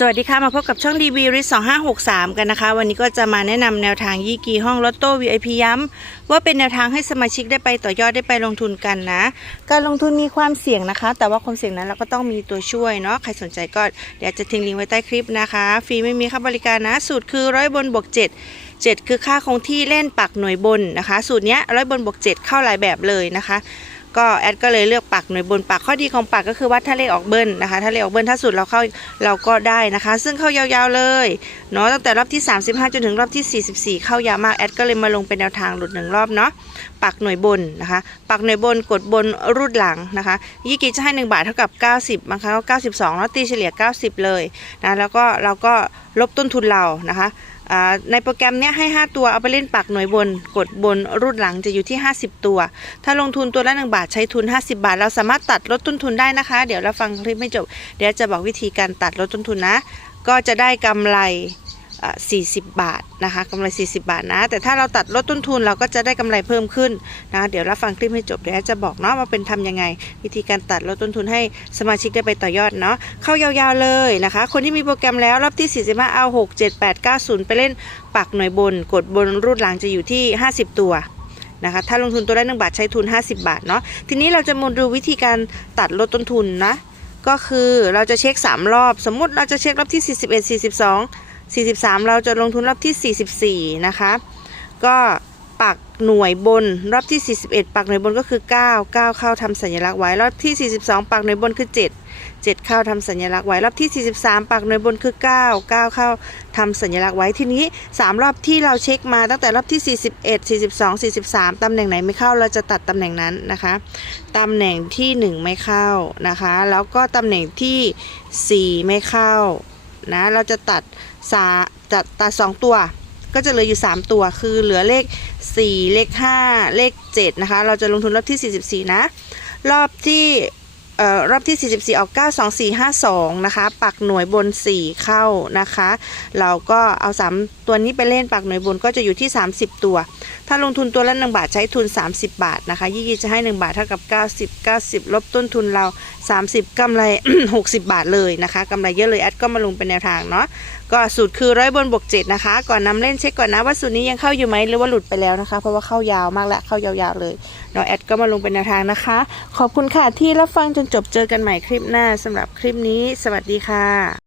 สวัสดีค่ะ มาพบกับช่องดีวีริส2563กันนะคะ วันนี้ก็จะมาแนะนำแนวทางยี่กีห้องลอตโต้ VIP ย้ำว่าเป็นแนวทางให้สมาชิกได้ไปต่อยอดได้ไปลงทุนกันนะ การลงทุนมีความเสี่ยงนะคะ แต่ว่าความเสี่ยงนั้นเราก็ต้องมีตัวช่วยเนาะใครสนใจก็เดี๋ยวจะทิ้งลิงก์ไว้ใต้คลิปนะคะ ฟรีไม่มีค่าบริการนะ สูตรคือร้อยบนบวก7 7คือค่าคงที่เล่นปักหน่วยบนนะคะ สูตรเนี้ยร้อยบนบวก7เข้าหลายแบบเลยนะคะ ก็แอดก็เลยเลือกปักหน่วยบนปักข้อดีของปักก็คือว่าถ้าเลขออกเบิ้ลนะคะ ถ้าเลขออกเบิ้ลถ้าสุดเราเข้าเราก็ได้นะคะ ซึ่งเข้ายาวๆเลยเนาะตั้งแต่รอบที่ 35 จนถึงรอบที่ 44 เข้ายาวมากแอดก็เลยมาลงเป็นแนวทางหลุดหนึ่งรอบเนาะปักหน่วยบนนะคะ ปักหน่วยบนกดบนรูดหลังนะคะยี่กีจะให้ 1 บาทเท่ากับ 90บางครั้งก็92แล้วตีเฉลี่ย 90 เลยนะแล้วก็เราก็ลบต้นทุนเรานะคะในโปรแกรมเนี้ยให้ 5 ตัวเอาไปเล่นปักหน่วยบน กดบนรูดหลังจะอยู่ที่ 50 ตัว ถ้าลงทุนตัวละ 1 บาทใช้ทุน 50 บาท เราสามารถตัดลดต้นทุนได้นะคะ เดี๋ยวเราฟังคลิปไม่จบ เดี๋ยวจะบอกวิธีการตัดลดต้นทุนนะ ก็จะได้กำไร 40 บาทนะคะกำไร 40 บาทนะ แต่ถ้าเราตัดลดต้นทุนเราก็จะได้กำไรเพิ่มขึ้นนะเดี๋ยวเราฟังคลิปให้จบเดี๋ยวจะบอกเนาะว่าเป็นทำยังไง วิธีการตัดลดต้นทุนให้สมาชิกได้ไปต่อยอดเนาะเข้ายาวๆเลยนะคะ คนที่มีโปรแกรมแล้วรอบที่ 45 เอา 6 7 8 9 0 ไปเล่นปักหน่วยบน กดบนรูดหลังจะอยู่ที่ 50 ตัวนะคะถ้าลงทุนตัวละ1บาทใช้ทุน 50 บาทเนาะทีนี้เราจะมาดูวิธีการตัดลดต้นทุนนะก็คือเราจะเช็ค 3 รอบ สมมุติเราจะเช็ครอบที่ 41 42 43 เราจะลงทุนรอบที่ 44 นะคะ ก็ปักหน่วยบนรอบที่ 41 ปักหน่วยบนก็คือ 9 9 เข้าทำสัญลักษณ์ไว้รอบที่ 42 ปักหน่วยบนคือ 7 7 เข้าทำสัญลักษณ์ไว้รอบที่ 43 ปักหน่วยบนคือ 9 9 เข้าทำสัญลักษณ์ไว้ทีนี้ 3 รอบที่เราเช็คมาตั้งแต่รอบที่ 41 42 43ตำแหน่งไหนไม่เข้าเราจะตัดตำแหน่งนั้นนะคะตำแหน่งที่ 1 ไม่เข้านะคะ แล้วก็ตำแหน่งที่ 4 ไม่เข้านะเราจะตัด สาจะตัด2ตัว ก็จะเหลืออยู่ 3 ตัว คือเหลือเลข 4 เลข 5 เลข 7 นะคะ เราจะลงทุนรอบที่ 44 นะ รอบที่เอ่อรอบที่ 44 ออก 9 2 4 5 2 นะคะ ปักหน่วยบน 4 เข้านะคะ เราก็เอา 3 ตัวนี้ไปเล่นปักหน่วยบนก็จะอยู่ที่ 30 ตัว ถ้าลงทุนตัวละ 1 บาทใช้ทุน 30 บาทนะคะ ยี่กีจะให้ 1 บาทเท่ากับ 90 90 ลบต้นทุนเรา 30กำไร 60 บาทเลยนะคะกำไรเยอะเลยแอดก็มาลงเป็นแนวทางเนาะ ก็สูตรคือร้อยบนบวกเจ็ดนะคะ ก่อนนำเล่นเช็คก่อนนะว่าสูตรนี้ยังเข้าอยู่ไหมหรือว่าหลุดไปแล้วนะคะ เพราะว่าเข้ายาวมากและเข้ายาวๆเลยเนาะแอดก็มาลงเป็นแนวทางนะคะ ขอบคุณค่ะที่รับฟังจนจบเจอกันใหม่คลิปหน้าสำหรับคลิปนี้ สวัสดีค่ะ